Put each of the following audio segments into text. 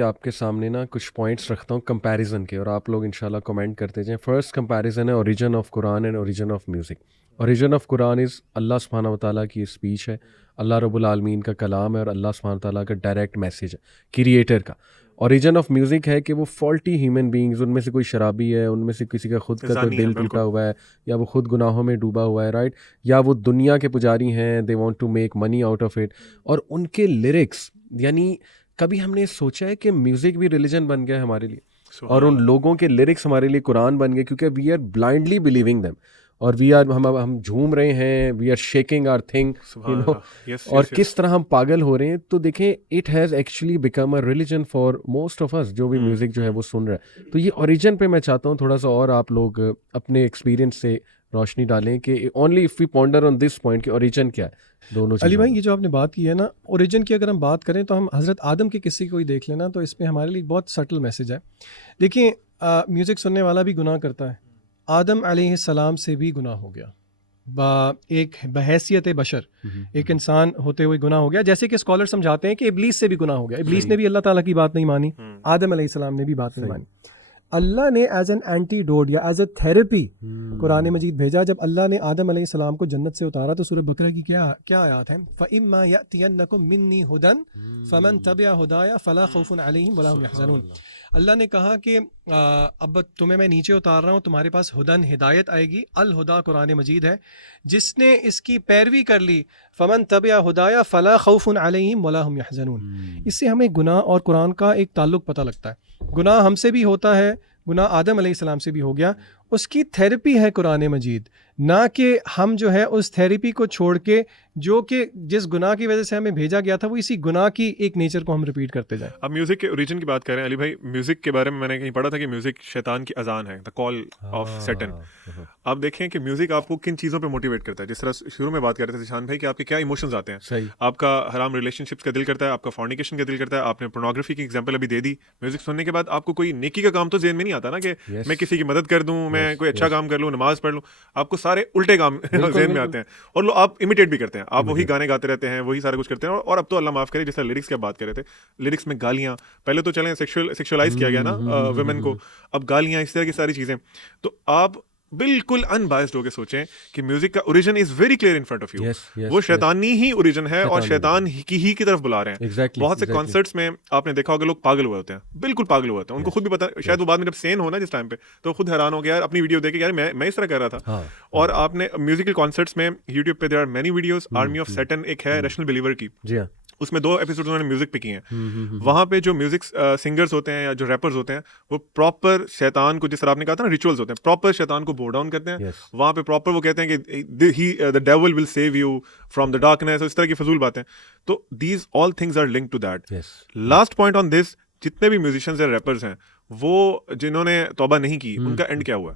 آپ کے سامنے نا کچھ پوائنٹس رکھتا ہوں کمپیریزن کے، اور آپ لوگ انشاءاللہ کمنٹ کرتے جائیں. فرسٹ کمپیریزن ہے origin of Quran and origin of music. Origin of Quran is Allah سبحانہ و تعالیٰ کی اسپیچ ہے، اللہ رب العالمین کا کلام ہے، اور اللہ سبحانہ و تعالیٰ کا ڈائریکٹ میسیج ہے کریٹر کا. اوریجن آف میوزک ہے کہ وہ فالٹی ہیومن بینگز، ان میں سے کوئی شرابی ہے، ان میں سے کسی کا خود کا کوئی دل ٹوٹا ہوا ہے، یا وہ خود گناہوں میں ڈوبا ہوا ہے، رائٹ، یا وہ دنیا کے پجاری ہیں، they want to make money out of it. اور ان کے لیرکس، یعنی کبھی ہم نے سوچا ہے کہ میوزک بھی ریلیجن بن گیا ہے ہمارے لیے، اور ان لوگوں کے لیرکس ہمارے لیے قرآن بن گئے، کیونکہ we are blindly believing them, اور وی آر ہم جھوم رہے ہیں، we are shaking our thing, اور کس طرح ہم پاگل ہو رہے ہیں. تو دیکھیں it has actually become a religion for most of us جو بھی میوزک جو ہے وہ سن رہا ہے. تو یہ اوریجن پہ میں چاہتا ہوں تھوڑا سا اور آپ لوگ اپنے ایکسپیرینس سے روشنی ڈالیں کہ only if we ponder on this point کہ اوریجن کیا ہے دونوں چیزوں. علی بھائی یہ جو آپ نے بات کی ہے نا اوریجن کی، اگر ہم بات کریں تو ہم حضرت آدم کے قصے کو ہی دیکھ لینا، تو اس میں ہمارے لیے بہت سٹل میسج ہے. دیکھیں میوزک سننے والا بھی گناہ کرتا ہے. آدم علیہ السلام سے بھی گناہ ہو گیا، ایک بحیثیت بشر ایک انسان ہوتے ہوئے گناہ ہو گیا. جیسے کہ اسکالر سمجھاتے ہیں کہ ابلیس سے بھی گناہ ہو گیا. ابلیس نے بھی اللہ تعالیٰ کی بات نہیں مانی، آدم علیہ السلام نے بھی بات نہیں مانی. اللہ نے ایز این اینٹی ڈوٹ یا ایز اے تھیراپی قرآن مجید بھیجا. جب اللہ نے آدم علیہ السلام کو جنت سے اتارا تو سورہ بقرہ کی کیا آیات ہیں؟ فَإِمَّا يَأْتِيَنَّكُم مِّنِّي هُدًى فَمَن تَبِعَ هُدَايَ فَلَا خَوْفٌ عَلَيْهِمْ وَلَا هُمْ يَحْزَنُونَ. اللہ نے کہا کہ اب تمہیں میں نیچے اتار رہا ہوں، تمہارے پاس ہدن ہدایت آئے گی. الہدا قرآن مجید ہے، جس نے اس کی پیروی کر لی فمن تبع ہدایا فلا خوف علیہم ولا ہم یحزنون. اس سے ہمیں گناہ اور قرآن کا ایک تعلق پتہ لگتا ہے. گناہ ہم سے بھی ہوتا ہے، گناہ آدم علیہ السلام سے بھی ہو گیا. اس کی تھیراپی ہے قرآن مجید، نہ کہ ہم جو ہے اس تھیراپی کو چھوڑ کے جو کہ جس گناہ کی وجہ سے ہمیں بھیجا گیا تھا وہ اسی گناہ کی ایک نیچر کو ہم ریپیٹ کرتے جائیں. اب میوزک کے اوریجن کی بات کریں علی بھائی، میوزک کے بارے میں نے کہیں پڑھا تھا کہ میوزک شیطان کی اذان ہے، دا کال آف سیٹن. آپ دیکھیں کہ میوزک آپ کو کن چیزوں پہ موٹیویٹ کرتا ہے. جس طرح شروع میں بات کر رہے تھے ذیشان بھائی کہ آپ کے کیا ایموشنز آتے ہیں. آپ کا حرام ریلیشن شپس کا دل کرتا ہے، آپ کا فارنیکیشن کا دل کرتا ہے. آپ نے پورنوگرافی کی ایگزامپل ابھی دے دی. میوزک سننے کے بعد آپ کو کوئی نیکی کا کام تو ذہن میں نہیں آتا نا کہ میں کسی کی مدد کر دوں، میں کوئی اچھا کام کر لوں، نماز پڑھ لوں. آپ کو سارے الٹے کام ذہن میں آتے ہیں، اور لوگ آپ امیٹیٹ بھی کرتے ہیں. آپ وہی گانے گاتے رہتے ہیں، وہی سارا کچھ کرتے ہیں. اور اب تو اللہ معاف کرے جیسے لیرکس کی بات کر رہے تھے، لیرکس میں گالیاں، پہلے تو چلیں سیکشولائز کیا گیا نا ویمن کو، اب گالیاں، اس طرح کی ساری چیزیں. تو آپ بالکل ان بائسڈ ہو کے سوچیں کہ میوزک کا origin is very clear in front of you. وہ شیطانی ہی اوریجن ہے اور شیطان کی طرف بلا رہے ہیں. بہت سے کانسرٹس میں آپ نے دیکھا ہوگا لوگ پاگل ہوئے ہوتے ہیں، بالکل پاگل ہوئے ہوتے ہیں. ان کو خود بھی پتا، شاید وہ بعد میں جب سین ہونا جس ٹائم پہ تو خود حیران ہو گیا یار اپنی ویڈیو دیکھ کے، یار میں اس طرح کر رہا تھا. اور آپ نے میوزیکل کانسرٹس میں یوٹیوب پہ there are many videos. Army of Satan ایک ہے ریشنل بلیور کی، اس میں 2 ایپیسوڈ انہوں نے میوزک پہ کیے ہیں. وہاں پہ جو میوزک سنگرز ہوتے ہیں یا جو ریپرز ہوتے ہیں وہ پراپر شیطان کو، جس طرح آپ نے کہا تھا نا ریچولز ہوتے ہیں، پراپر شیطان کو بو ڈاؤن کرتے ہیں. وہاں پہ پراپر وہ کہتے ہیں کہ the devil will save you from the darkness، اس طرح کی فضول باتیں. تو these all things are linked to that. Last point on this، جتنے بھی میوزیشنز یا ریپرز ہیں وہ جنہوں نے توبہ نہیں کی ان کا اینڈ کیا ہوا؟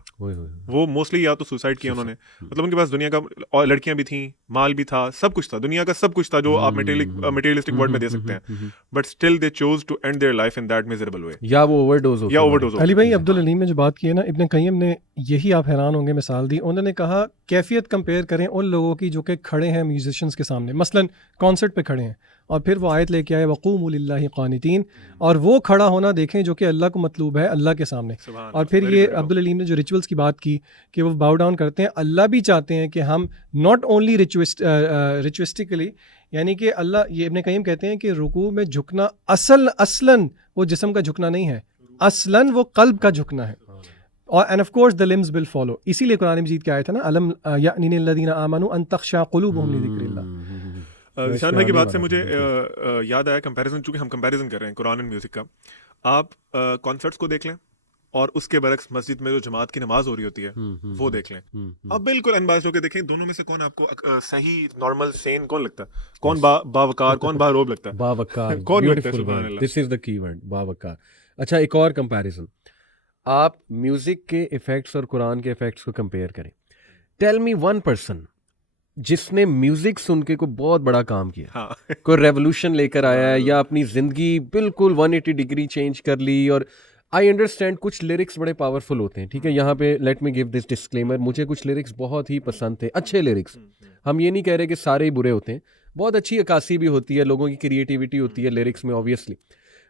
وہ موسٹلی یا تو سوسائڈ کیا انہوں نے، مطلب ان کے پاس دنیا کا اور لڑکیاں بھی تھیں، مال بھی تھا، سب کچھ تھا، دنیا کا سب کچھ تھا جو آپ مٹیریلسٹک ورلڈ میں دے سکتے ہیں، but still they choose to end their life in that miserable way, یا وہ اوور ڈوز ہو. علی بھائی عبدالعلیم نے جو بات کی ہے نا، ابن قیم نے یہی آپ حیران ہوں گے مثال دی. انہوں نے کہا کیفیت کمپیئر کریں ان لوگوں کی جو کہ کھڑے ہیں میوزیشنز کے سامنے، مثلاً کانسرٹ پہ کھڑے ہیں، اور پھر وہ آیت لے کے آئے وقوموا للہ قانتین، اور وہ کھڑا ہونا دیکھیں جو کہ اللہ کو مطلوب ہے اللہ کے سامنے. اور پھر یہ عبدالعلیم نے جو ریچولز کی بات کی کہ وہ باؤ ڈاؤن کرتے ہیں، اللہ بھی چاہتے ہیں کہ ہم ناٹ اونلی ریچوسٹکلی، یعنی کہ اللہ، یہ ابن قیم کہتے ہیں کہ رکوع میں جھکنا اصلاً وہ جسم کا جھکنا نہیں ہے، اصلاً وہ قلب کا جھکنا ہے. اور and of course the limbs will follow. اسی لیے قرآن مجید کی آیت ہے نا، الم یأن للذین آمنوا ان تخشع قلوبہم لذکر اللہ. ذیشان بھائی کی بات سے مجھے یاد آیا کمپیریزن، چونکہ ہم کمپیریزن کر رہے ہیں قرآن اور میوزک کا. آپ کانسرٹس کو دیکھ لیں اور اس کے برعکس مسجد میں جو جماعت کی نماز ہو رہی ہوتی ہے وہ دیکھ لیں. اب بالکل انبائس ہو کے دیکھیں دونوں میں سے کون آپ کو صحیح نارمل سین کون لگتا ہے، کون باوقار، کون باروب لگتا ہے، باوقار، کون لگتا ہے؟ سبحان اللہ، دس از دا کی ورڈ، باوقار. اچھا ایک اور کمپیریزن، آپ میوزک کے ایفیکٹس اور قرآن کے ایفیکٹس کو کمپیئر کریں. ٹیل می ون پرسن جس نے میوزک سن کے کوئی بہت بڑا کام کیا، کوئی ریولوشن لے کر آیا ہے، یا اپنی زندگی بالکل 180 ڈگری چینج کر لی. اور آئی انڈرسٹینڈ کچھ لیرکس بڑے پاورفل ہوتے ہیں، ٹھیک ہے، یہاں پہ let me give this disclaimer, مجھے کچھ لیرکس بہت ہی پسند تھے، اچھے لیرکس. ہم یہ نہیں کہہ رہے کہ سارے ہی برے ہوتے ہیں، بہت اچھی عکاسی بھی ہوتی ہے، لوگوں کی کریٹیوٹی ہوتی ہے لیرکس میں آبویسلی.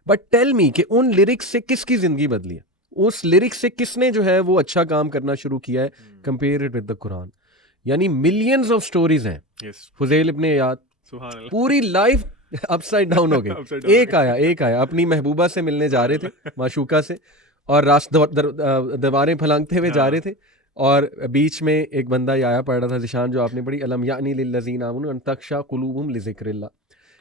بٹ ٹیل می کہ ان لیرکس سے کس کی زندگی بدلی ہے, اس لیرکس سے کس نے جو ہے وہ اچھا کام کرنا شروع کیا ہے کمپیئر ود دا قرآن. یعنی ملینز آف سٹوریز ہیں. فضیل ابن عیاض پوری لائف اپ سائڈ ڈاؤن ہو گئی. ایک آیا اپنی محبوبہ سے ملنے جا رہے تھے, معشوقہ سے, اور دیواریں پھلانگتے ہوئے جا رہے تھے, اور بیچ میں ایک بندہ یہ آیا پڑھ رہا تھا ذیشان جو آپ نے پڑھی, الم یعنی للذین آمنوا ان تخشع قلوبہم لذکر اللہ.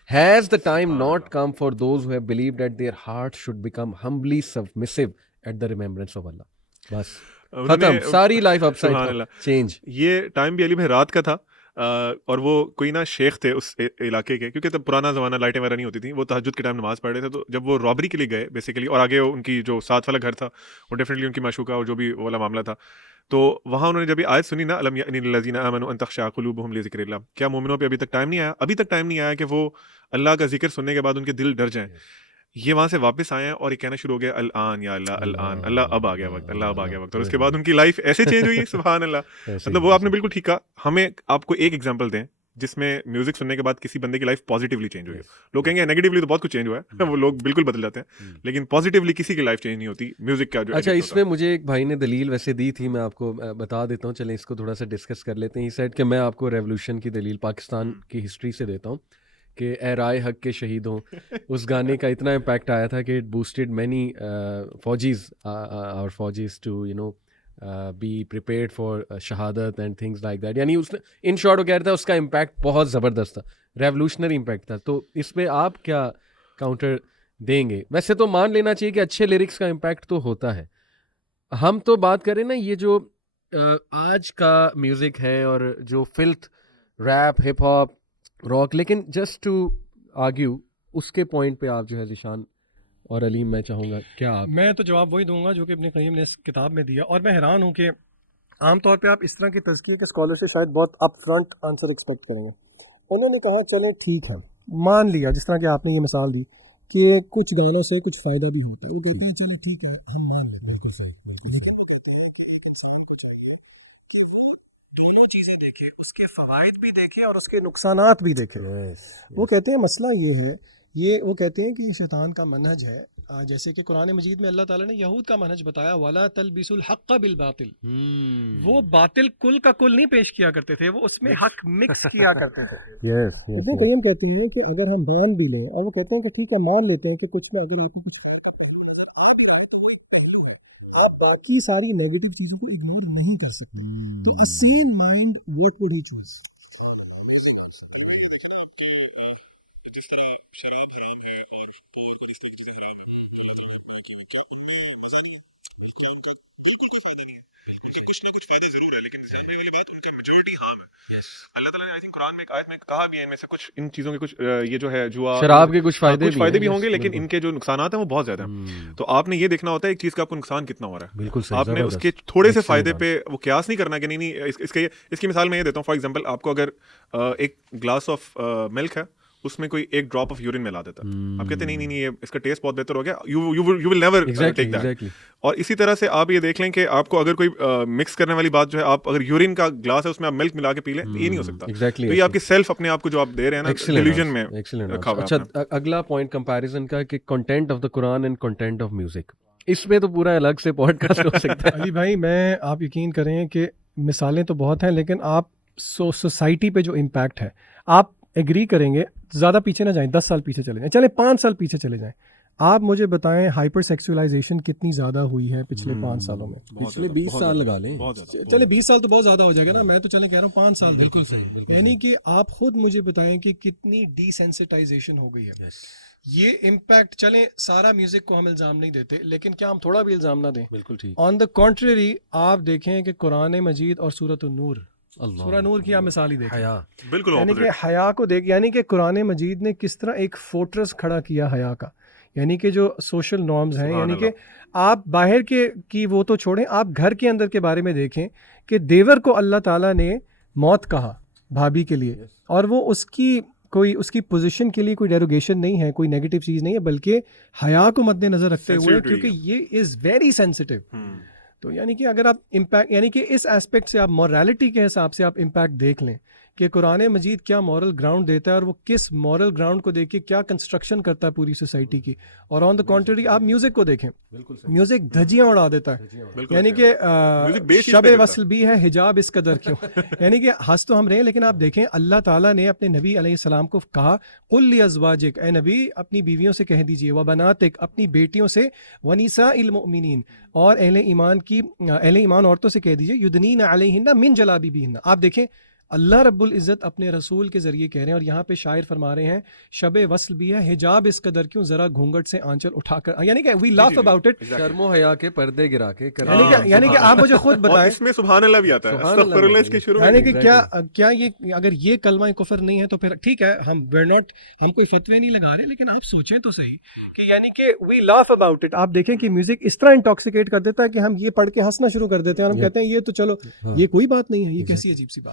Has the time not come for those who have believed that their hearts should become humbly submissive at the remembrance of Allah. بس ختم, ساری لائف اپ سائڈ چینج. یہ ٹائم بھی علی بھائی رات کا تھا, اور وہ کوئی نا شیخ تھے اس علاقے کے, کیونکہ تب پرانا زمانہ لائٹیں وغیرہ نہیں ہوتی تھیں, وہ تہجد کے ٹائم نماز پڑھ رہے تھے. تو جب وہ رابری کے لیے گئے بیسیکلی, اور آگے ان کی جو ساتھ والا گھر تھا وہ ڈیفینیٹلی ان کی معشوقہ اور جو بھی وہ والا معاملہ تھا, تو وہاں انہوں نے جب یہ آیت سنی نا, الم یعنی للذین آمنوا ان تخشع قلوبہم لذکر اللہ, کیا مومنوں پہ ابھی تک ٹائم نہیں آیا کہ وہ اللہ کا ذکر سننے کے بعد ان کے دل ڈر جائیں. یہ وہاں سے واپس آئے ہیں اور یہ کہنا شروع ہو گیا الان یا اللہ, الان اللہ, اب آ گیا وقت, اللہ اب آ گیا وقت. اور اس کے بعد ان کی لائف ایسے چینج ہوئی, سبحان اللہ. مطلب وہ آپ نے بالکل ٹھیک کہا. ہمیں آپ کو ایک ایگزامپل دیں جس میں میوزک سننے کے بعد کسی بندے کی لائف پازیٹیولی چینج ہوئی. لوگ کہیں گے نیگیٹیولی تو بہت کچھ چینج ہوا ہے, وہ لوگ بالکل بدل جاتے ہیں, لیکن پازیٹیولی کسی کی لائف چینج نہیں ہوتی میوزک کا جو. اچھا, اس میں مجھے ایک بھائی نے دلیل ویسے دی تھی, میں آپ کو بتا دیتا ہوں, چلیں اس کو تھوڑا سا ڈسکس کر لیتے ہیں. یہ سیٹ کہ میں آپ کو ریولوشن کی دلیل پاکستان کی ہسٹری سے دیتا ہوں کہ اے رائے حق کے شہیدوں, اس گانے کا اتنا امپیکٹ آیا تھا کہ اٹ بوسٹڈ مینی فوجیز, اور فوجیز to you know be prepared for شہادت اینڈ تھنگز لائک دیٹ. یعنی اس نے ان شارٹ وہ کہہ رہا تھا اس کا امپیکٹ بہت زبردست تھا, ریولوشنری امپیکٹ تھا. تو اس پہ آپ کیا کاؤنٹر دیں گے؟ ویسے تو مان لینا چاہیے کہ اچھے لیرکس کا امپیکٹ تو ہوتا ہے. ہم تو بات کریں نا یہ جو آج کا میوزک ہے اور جو فلتھ, ریپ, ہپ ہاپ, راک, لیکن جسٹ ٹو آرگیو اس کے پوائنٹ پہ آپ جو ہے ذیشان اور علیم, میں چاہوں گا کیا آپ. میں تو جواب وہی دوں گا جو کہ ابن قیم نے اس کتاب میں دیا, اور میں حیران ہوں کہ عام طور پہ آپ اس طرح کی تذکیے کے اسکالر سے شاید بہت اپ فرنٹ آنسر ایکسپیکٹ کریں گے. انہوں نے کہا چلو ٹھیک ہے, مان لیا جس طرح کہ آپ نے یہ مثال دی کہ کچھ گانوں سے کچھ فائدہ بھی ہوتا ہے, وہ کہتے ہیں چلو ٹھیک ہے ہم مان لیں, بالکل صحیح, لیکن وہ کہتے ہیں کہ ایک انسان کو چاہیے کہ وہ دونوں چیزیں دیکھے, اس کے فوائد بھی دیکھے اور اس کے نقصانات بھی دیکھے. وہ کہتے ہیں مسئلہ یہ ہے, یہ وہ کہتے ہیں کہ یہ شیطان کا منہج ہے, جیسے کہ قرآن مجید میں اللہ تعالیٰ نے یہود کا منہج بتایا, وَلَا تَلْبِسُوا الْحَقَّ بِالْبَاطِلِ. وہ باطل کل کا کل نہیں پیش کیا کرتے تھے, وہ اس میں حق مکس کیا کرتے تھے. ابن قیم کہتے ہیں کہ اگر ہم مان بھی لیں, اور وہ کہتے ہیں کہ ٹھیک ہے مان لیتے ہیں کہ کچھ میں اگر آپ کو کچھ آپ باقی ساری نیگیٹو چیزوں کو اگنور نہیں کر سکتے, تو a sane mind what would he choose؟ جس طرح شراب حرام ہے اور اس طریقے سے حرام ہے, بالکل کوئی فائدہ نہیں ہے, کہ کچھ نہ کچھ فائدے ضرور ہے, لیکن سامنے والی بات ان کا میجورٹی ہارم ہے. اللہ تعالیٰ نے آئی تھنک قرآن میں ایک آیت میں کہا بھی ہے, ان میں سے کچھ ان چیزوں کے کچھ یہ جو ہے جوا, شراب کے کچھ فائدے بھی ہوں گے, لیکن ان کے جو نقصانات ہیں وہ بہت زیادہ ہیں. تو آپ نے یہ دیکھنا ہوتا ہے ایک چیز کا آپ کو نقصان کتنا ہو رہا ہے. بالکل آپ نے اس کے تھوڑے سے فائدے پہ وہ قیاس نہیں کرنا کہ نہیں اس کی مثال میں یہ دیتا ہوں. فار ایگزامپل آپ کو اگر ایک گلاس آف ملک ہے, اس میں کوئی ایک ڈراپ آف یورین ملا دیتا ہے, آپ کہتے ہیں نہیں اس کا ٹیسٹ بہت بہتر ہو گیا, you will never take that. اور اسی طرح سے آپ یہ دیکھ لیں کہ آپ کو اگر کوئی مکس کرنے والی بات جو ہے, آپ اگر یورین کا گلاس ہے اس میں آپ ملک ملا کے پی لیں, یہ نہیں ہو سکتا. تو یہ آپ کی سیلف اپنے آپ کو جو آپ دے رہے ہیں نا ڈیلیوژن میں رکھا ہوا ہے. اچھا, اگلا پوائنٹ کمپیریزن کا کہ content of the Quran and content of music, اس پہ تو پورا الگ سے پوڈ کاسٹ ہو سکتا ہے. علی بھائی میں, آپ یقین کریں کہ مثالیں تو بہت ہیں, لیکن آپ سوسائٹی پہ جو امپیکٹ ہے, آپ ایگری کریں گے, زیادہ پیچھے نہ جائیں, 10 سال پیچھے چلے جائیں, چلے 5 سال پیچھے چلے جائیں, آپ مجھے بتائیں ہائپر سیکسولائزیشن کتنی زیادہ ہوئی ہے پچھلے 5 سالوں میں. پچھلے 20 سال لگا لیں, چلے 20 سال تو بہت زیادہ ہو جائے گا نا, میں تو چلے کہہ رہا ہوں 5 سال. بالکل صحیح. یعنی کہ آپ خود مجھے بتائیں کہ کتنی ڈی سینسٹائزیشن ہو گئی ہے. یہ امپیکٹ, چلیں سارا میوزک کو ہم الزام نہیں دیتے, لیکن کیا ہم تھوڑا بھی الزام نہ دیں؟ بالکل ٹھیک. آن دا کنٹریری آپ دیکھیں کہ قرآن مجید اور سورۃ النور, سورہ نور کی آپ مثال ہی دیکھیں, بالکل یعنی کہ حیا کو دیکھ, یعنی کہ قرآن مجید نے کس طرح ایک فورٹرس کھڑا کیا حیا کا, یعنی کہ جو سوشل نارمز ہیں, یعنی کہ آپ باہر کی وہ تو چھوڑیں, آپ گھر کے اندر کے بارے میں دیکھیں کہ دیور کو اللہ تعالیٰ نے موت کہا بھابھی کے لیے, اور وہ اس کی پوزیشن کے لیے کوئی ڈیروگیشن نہیں ہے, کوئی نیگیٹو چیز نہیں ہے, بلکہ حیا کو مد نظر رکھتے ہوئے, کیونکہ یہ از ویری سینسٹیو. تو یعنی کہ اگر آپ امپیکٹ, یعنی کہ اس ایسپیکٹ سے آپ مورالٹی کے حساب سے آپ امپیکٹ دیکھ لیں کہ قرآن مجید کیا مورل گراؤنڈ دیتا ہے اور وہ کس مورل گراؤنڈ کو دیکھ کے کیا کنسٹرکشن کرتا ہے پوری سوسائٹی کی. اور آن دا کانٹری آپ میوزک کو دیکھیں, میوزک دھجیاں اڑا دیتا ہے, یعنی کہ شب وصل بھی ہے حجاب اس قدر کیوں, یعنی کہ ہنس تو ہم رہے ہیں لیکن آپ دیکھیں اللہ تعالیٰ نے اپنے نبی علیہ السلام کو کہا قل لازواجک, اے نبی اپنی بیویوں سے کہہ دیجئے, وبناتک اپنی بیٹیوں سے, ونساء المؤمنین اور اہل ایمان عورتوں سے کہہ دیجئے, یدنین علیہن من جلابیبہن. آپ دیکھیں اللہ رب العزت اپنے رسول کے ذریعے کہہ رہے ہیں, اور یہاں پہ شاعر فرما رہے ہیں شب وصل بھی ہے حجاب اس قدر کیوں, ذرا گھونگھٹ سے آنچل اٹھا کر, یعنی کہ وی لاف اباؤٹ اٹ, شرم و حیا کے پردے گرا کے یعنی کہ آپ مجھے خود بتائیں, اس میں سبحان اللہ بھی آتا ہے, استغفر اللہ اس کے شروع یعنی کہ کیا یہ اگر یہ کلمہ کفر نہیں ہے تو پھر ٹھیک ہے, ہم کوئی فتوے نہیں لگا رہے, لیکن آپ سوچیں تو صحیح کہ یعنی کہ وی لاف اباؤٹ اٹ. آپ دیکھیں کہ میوزک اس طرح انٹاکسیکیٹ کر دیتا ہے کہ ہم یہ پڑھ کے ہنسنا شروع کر دیتے ہیں, اور ہم کہتے ہیں یہ تو چلو یہ کوئی بات نہیں ہے, یہ کیسی عجیب سی بات.